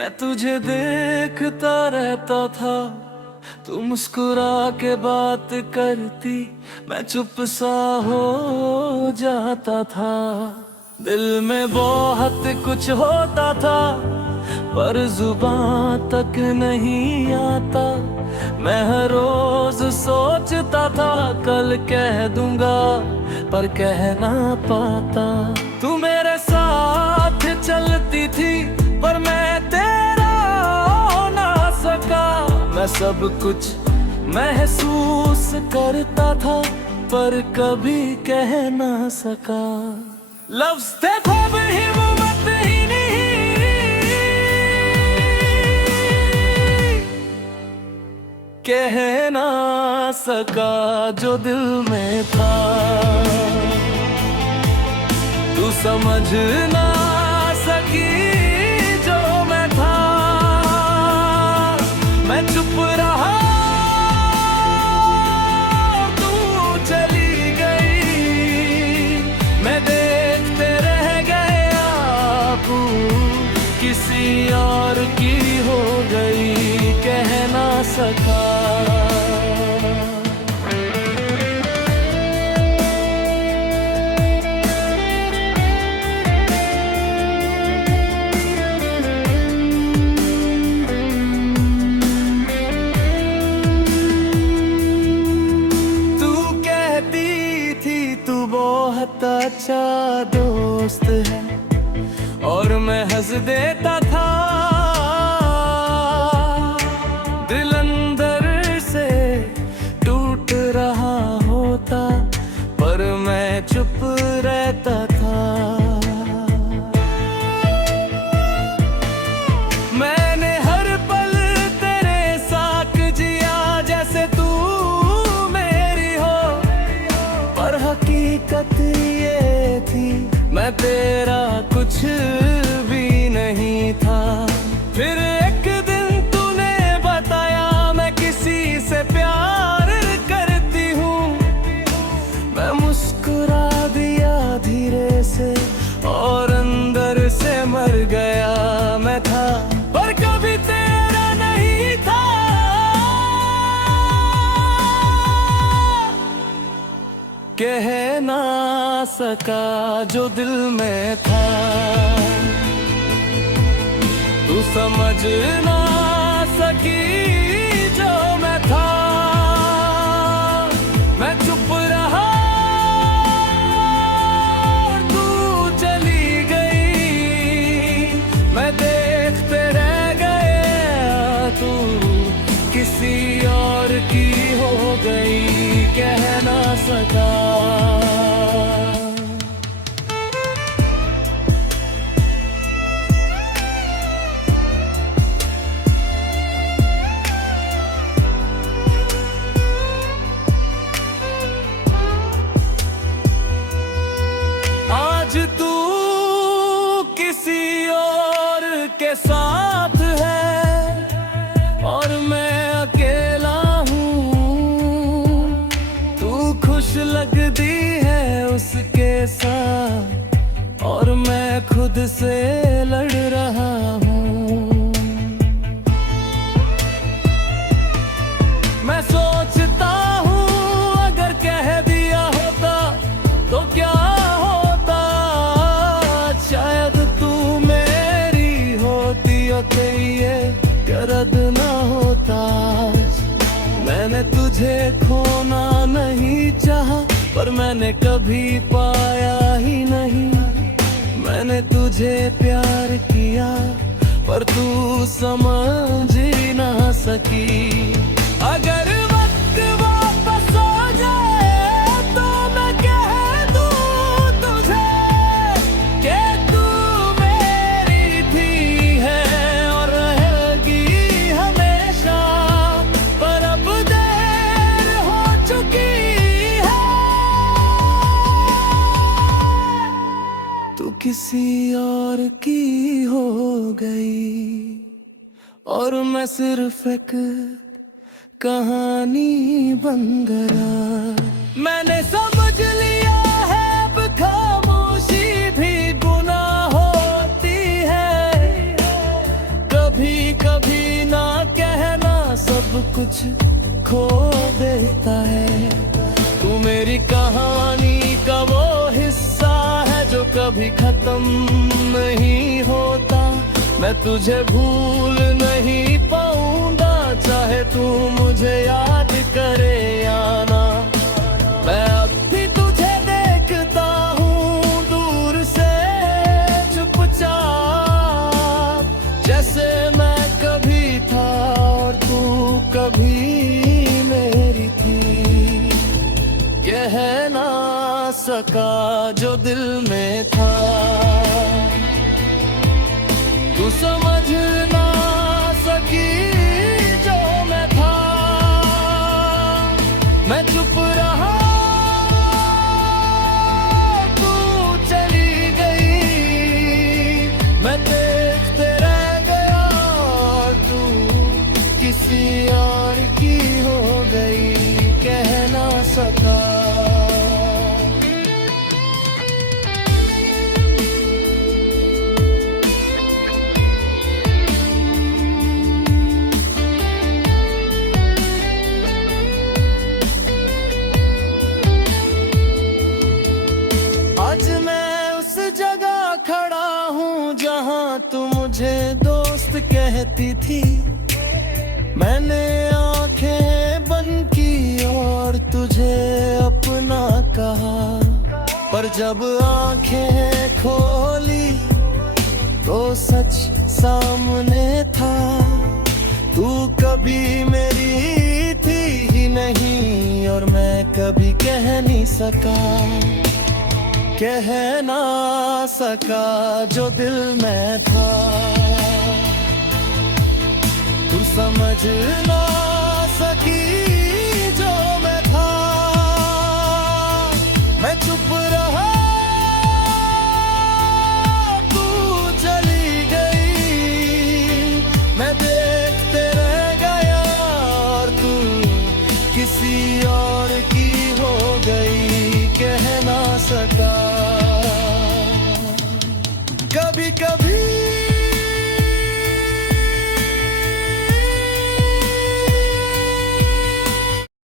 मैं तुझे देखता रहता था, तू मुस्कुरा के बात करती, मैं चुप सा हो जाता था। दिल में बहुत कुछ होता था, पर जुबान तक नहीं आता। मैं हर रोज सोचता था, कल कह दूंगा, पर कह ना पाता। तू मेरे साथ चलती थी, पर मैं तेरा हो ना सका। मैं सब कुछ महसूस करता था, पर कभी कह ना सका। लफ्ज़ थे ख्वाब ही वो मत ही नहीं, कह ना सका जो दिल में था। तू समझ ना सकी जो मैं था। मैं चुप रहा, तू चली गई। मैं देखते रह गया, तू किसी और की हो गई, कह ना सका। बहुत अच्छा दोस्त है, और मैं हंस देता था। दिल अंदर से टूट रहा होता, पर मैं चुप रहता था। मैंने हर पल तेरे साथ जिया, जैसे तू मेरी हो, पर हकीकत ये थी, मैं तेरा कुछ भी नहीं था। फिर एक दिन तूने बताया, मैं किसी से प्यार करती हूँ। मैं मुस्कुरा दिया धीरे से, और अंदर से मर गया मैं था, पर कभी तेरा नहीं था। कह ना सका जो दिल में था। तू समझ ना सकी जो मैं था। मैं चुप रहा, तू चली गई। मैं देखते रह गया, तू किसी और की हो गई, कह ना सका। आज तू किसी और के साथ है, और मैं अकेला हूँ। तू खुश लगती है उसके साथ, और मैं खुद से लड़ रहा हूँ। मैं सोचता हूँ, अगर कह दिया होता तो क्या होता। शायद तू मेरी होती, और ये दर्द ना होता। मैंने तुझे खोना नहीं चाहा, पर मैंने कभी पाया ही नहीं। मैंने तुझे प्यार किया, पर तू समझ ही ना सकी। अगर वक्त वापस आ जाए, तो मैं कह दूं तुझे कि तू मेरी थी है, और रहेगी हमेशा। पर अब देर हो चुकी है, तू किसी और की हो गई, और मैं सिर्फ एक कहानी बन गया। मैंने समझ लिया है, अब खामोशी भी गुनाह होती है। कभी कुछ खो देता है। तू मेरी कहानी का वो हिस्सा है जो कभी खत्म नहीं होता। मैं तुझे भूल नहीं पाऊंगा, चाहे तू मुझे याद करे या ना। मैं अब भी तुझे देखता हूँ दूर से चुपचाप, जैसे मैं कभी था और तू कभी मेरी थी। कह ना सका जो दिल में था, तू समझ ना सकी जो मैं था। मैं चुप रहा, तू चली गई। मैं देखते रह गया और तू किसी और की हो गई। कह ना सका। आज मैं उस जगह खड़ा हूँ जहाँ तू मुझे दोस्त कहती थी। मैंने आंखें बंद की और तुझे अपना कहा, पर जब आंखें खोली तो सच सामने था। तू कभी मेरी थी ही नहीं और मैं कभी कह नहीं सका। कह ना सका जो दिल में था, तू समझ ना सकी जो मैं था। मैं चुप रहा, तू चली गई। मैं देखते रह गया और तू किसी और की हो गई।